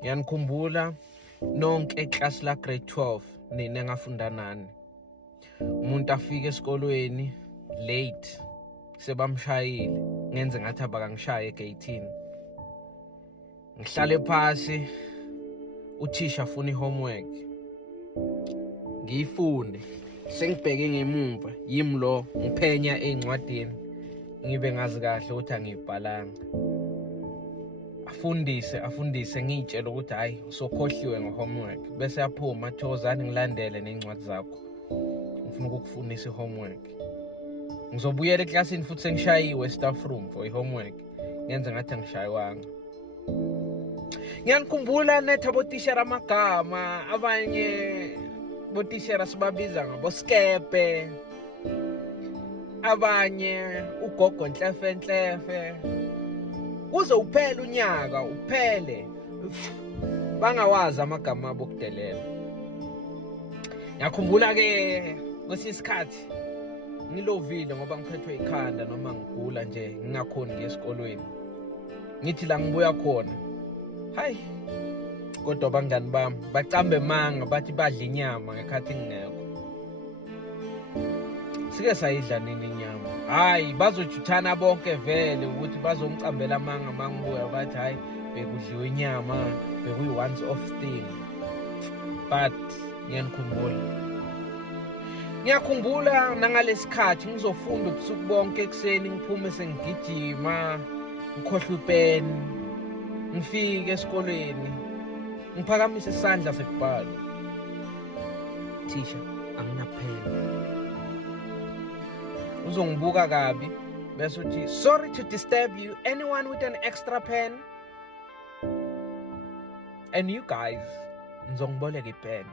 Ngiyanikhumbula nonke eclass la grade 12 nina engafunda nani. Umuntu afika esikolweni late sebamshayile, ngenze ngathi abakangishaye egate. Ngihlale phansi, uthisha afuna ihomework, ngiyifunde. Sengibheke ngemumva, yimi lo ngiphenya ezincwadini, ngibe ngazi kahle ukuthi angibhalanga. Afundise ngitshela ukuthi hayi usokhohliwe ngehomework, bese yaphuma Thokozani ngilandele nezincwadi zakho, ngifuna ukukufundisa ihomework. Ngizobuyela eklasini futhi sengishayiwe staff room for ihomework, ngenze ngathi angishayiwanga. Ngiyanikhumbula netha botishera amagama, abanye botishera sibabiza ngaboskepe, abanye ugogo Nhlefenhlefe. Kuze uphele unyaka uphele bangawazi amagama abo okudelela. Ngiyakhumbula ke kwesisikhathi ngilovile ngoba ngiphethwe ikhanda noma ngigula nje ngingakhoni ngiye esikolweni. Ngithi la ngibuya khona, hayi kodwa abangani bami bacambe manga bathi badla inyama ngekhathi ngingekho. Sike sayidla nini inyama? Hayi bazojuthana bonke vele ukuthi bazongicambela amanga mangibuya bathi hayi bekudliwe inyama, bekuyi once off thing. But ngiyakhumbula nangalesikhathi ngizofunda ubusuku bonke ekseni, ngiphume sengigijima, ngikhohlwe ipeni, ngifike esikoleni, ngiphakamise isandla sekubhala. Thisha, anginapheni. Uzongibuka kabi bese uthi sorry to disturb you, anyone with an extra pen? And you guys, ngizongiboleka ipen.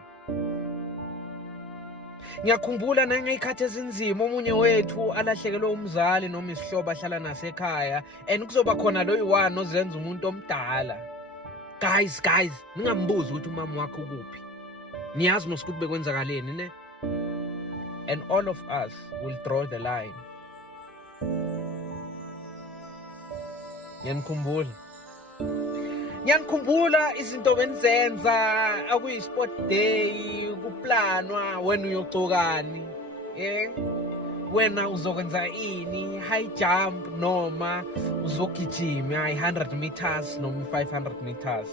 Ngiyakhumbula nangeyikhathi ezinzima omunye wethu alahlekelwe umzali noma isihlobo ahlala nasekhaya, and kuzoba khona lo yiwani ozenza umuntu omdala. Guys, ningambuzi ukuthi umama wakho ukuphi. Niyazi nosukuthi bekwenzakaleni ne? And all of us will draw the line. Ngiyanikhumbula izinto benizenza akuyi-sport day, kuplanwa wena uyogcokani, wena uzokwenza ini, high jump noma uzogijima 100 meters noma 500 meters.